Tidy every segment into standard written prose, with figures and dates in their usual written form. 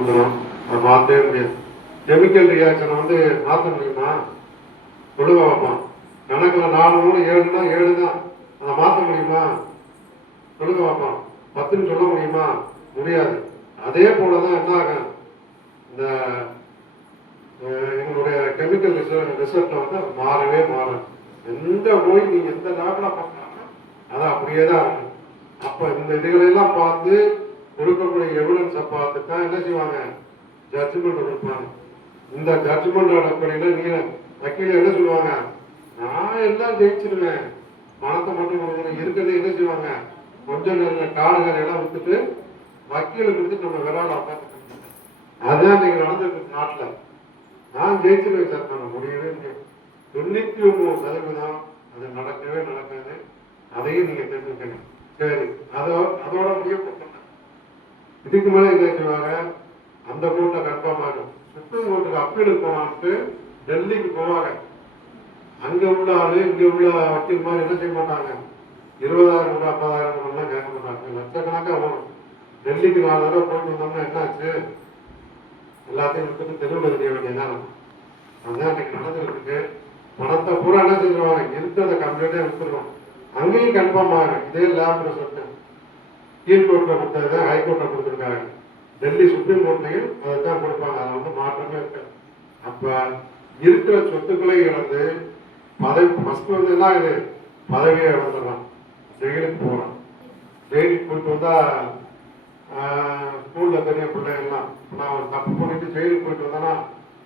வந்துடும். அதை மாற்றவே முடியாது. கெமிக்கல் ரியாக்ஷனை வந்து மாற்ற முடியுமா? சொல்லுங்க பார்ப்போம். கணக்கில் 4 3 7னா 7 தான். அதை மாற்ற முடியுமா? சொல்லுங்க பார்ப்போம். 10ன்னு சொல்ல முடியுமா? முடியாது. அதே போல தான் என்ன ஆகும், இந்த எங்களுடைய கெமிக்கல் ரிசல்ட்டில் வந்து அது மாறவே மாறும். எந்த நோய் நீங்கள் எந்த லேபில் பார்த்தாலும் அது அப்படியே தான் இருக்கும். அப்போ இந்த இதுகளெல்லாம் பார்த்து கொடுக்கக்கூடிய எவிடன்ஸை பார்த்து தான் என்ன செய்வாங்க, ஜட்ஜ்மெண்ட் கொடுப்பாங்க. இந்த ஜட்ஜ்மெண்ட் அடிப்படையில் நீங்கள் வக்கீல் என்ன சொல்லுவாங்க, நான் எல்லாம் ஜெயிச்சிருவேன், பணத்தை மட்டும் கொடுக்கணும். இருக்கிறது என்ன செய்வாங்க, கொஞ்சம் நேரம் காடுகள் எல்லாம் விட்டுட்டு வக்கீலுக்கு கொடுத்து நம்ம விளையாட உட்காந்து. அதுதான் இன்னைக்கு நடந்துருக்கு நாட்டில். நான் ஜெயிச்சிருவேன் சார், நான் முடியவே முடியும். 99% அது நடக்கவே நடக்காது. அதையும் நீங்க தெரிஞ்சுக்கணும். சரி, அதோட முடிய போட்டாங்க. இதுக்கு மேல என்ன செய்வாங்க, அந்த கோர்ட்டை கன்ஃபார்ம் ஆகும். சுப்ரீம் கோர்ட்டுக்கு அப்பீலுக்கு போனான்ட்டு டெல்லிக்கு போவாங்க. அங்க உள்ள ஆளு இங்க உள்ள வக்கீல் மாதிரி என்ன செய்ய மாட்டாங்க, 20,000 கூட 50,000 கூட கேட்க மாட்டாங்க. லட்சக்கணக்காக போகணும். டெல்லிக்கு 4 தடவை போயிட்டு வந்தோம்னா என்ன ஆச்சு, எல்லாத்தையும் விட்டுட்டு தெருவில் தெரிய வேண்டியதான். அதுதான் இன்னைக்கு நடந்துருக்கு. பணத்தை பூரா என்ன செஞ்சிருவாங்க, இருக்கிறத கம்ப்ளீட்டா விட்டுருவோம். அங்கேயும் கன்ஃபார்ம் ஆகும். இதே லேப் ரிசல்ட் கீழ்கோர்ட்ல கொடுத்தது ஹைகோர்ட்ல கொடுத்துருக்காங்க. டெல்லி சுப்ரீம் கோர்ட்லையும் அதை தான் கொடுப்பாங்க. அதை வந்து மாற்றமே இருக்காது. அப்ப இருக்கிற சொத்துக்களை இழந்து பதவி ஃபர்ஸ்ட் வந்து என்ன இது பதவியை இழந்துடலாம். ஜெயிலுக்கு போகலாம். ஜெயிலுக்கு போயிட்டு வந்தா ஸ்கூல்ல தெரிய பிள்ளைகள்லாம், நான் ஒரு தப்பு பண்ணிட்டு ஜெயிலுக்கு போயிட்டு வந்தேன்னா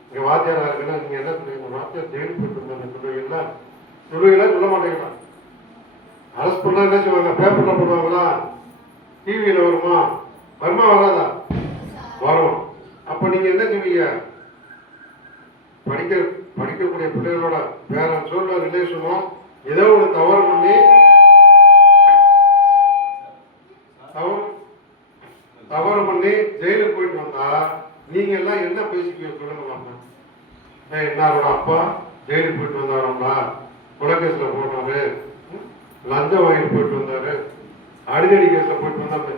இங்க வாத்தியாரா இருக்குன்னா நீங்க என்ன சொல்லுவீங்க, வாத்தியார் ஜெயிலுக்கு போயிட்டு வந்தாங்க சொல்லுவீங்களா? சொல்லுவீங்களா? சொல்ல மாட்டீங்களா? அரசு பண்ணா என்ன செய்வாங்க, பேப்பர்ல போடுவாங்களா, டிவியில வருமா, வருமா வராதா? வரும். அப்ப நீங்க என்ன செய்வீங்க, படிக்கக்கூடிய பிள்ளைகளோட பேரண்ட்ஸோ இல்லை ரிலேஷனோ ஏதோ ஒரு தவறு பண்ணி ஜெயிலுக்கு போயிட்டு வந்தா நீங்க எல்லாம் என்ன பேசிக்க சொல்லுங்க. என்னோட அப்பா ஜெயிலுக்கு போயிட்டு வந்தாரோம்னா, கொலைகேஸ்ல போடுறாரு, லஞ்சம் வாங்கிட்டு போயிட்டு வந்தாரு, அடிதடி கேஸ்ல போயிட்டு வந்தாரு,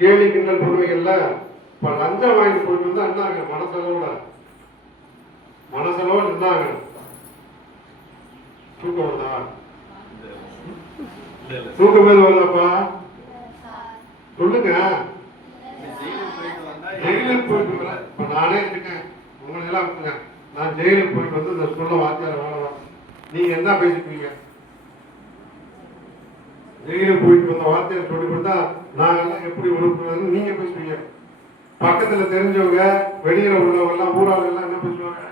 கேலி கிண்டல் பண்ணுவீங்கல்ல. இப்ப லஞ்சம் வாங்கிட்டு போயிட்டு வந்தா என்ன ஆகும், மனசளவு என்ன ஆகும், தூக்கம் வருதா? தூக்கம் மேல் வருதாப்பா? சொல்லுங்க. ஜெயிலுக்கு போயிட்டு வரேன். இப்ப நானே இருக்கேன், உங்களை எல்லாம் இருக்குங்க. நான் ஜெயிலுக்கு போயிட்டு வந்து இந்த ஸ்கூல்ல வாத்தியார வேலை வர, நீங்க என்ன பேசிப்பீங்க? ஜெயிலுக்கு போயிட்டு வந்த வாத்தியார் சொல்லி கொடுத்தா நாங்கெல்லாம் எப்படி உறுப்புறதுன்னு நீங்க பேசுவீங்க. பக்கத்துல தெரிஞ்சவங்க வெளியில உள்ளவங்க எல்லாம் ஊராளு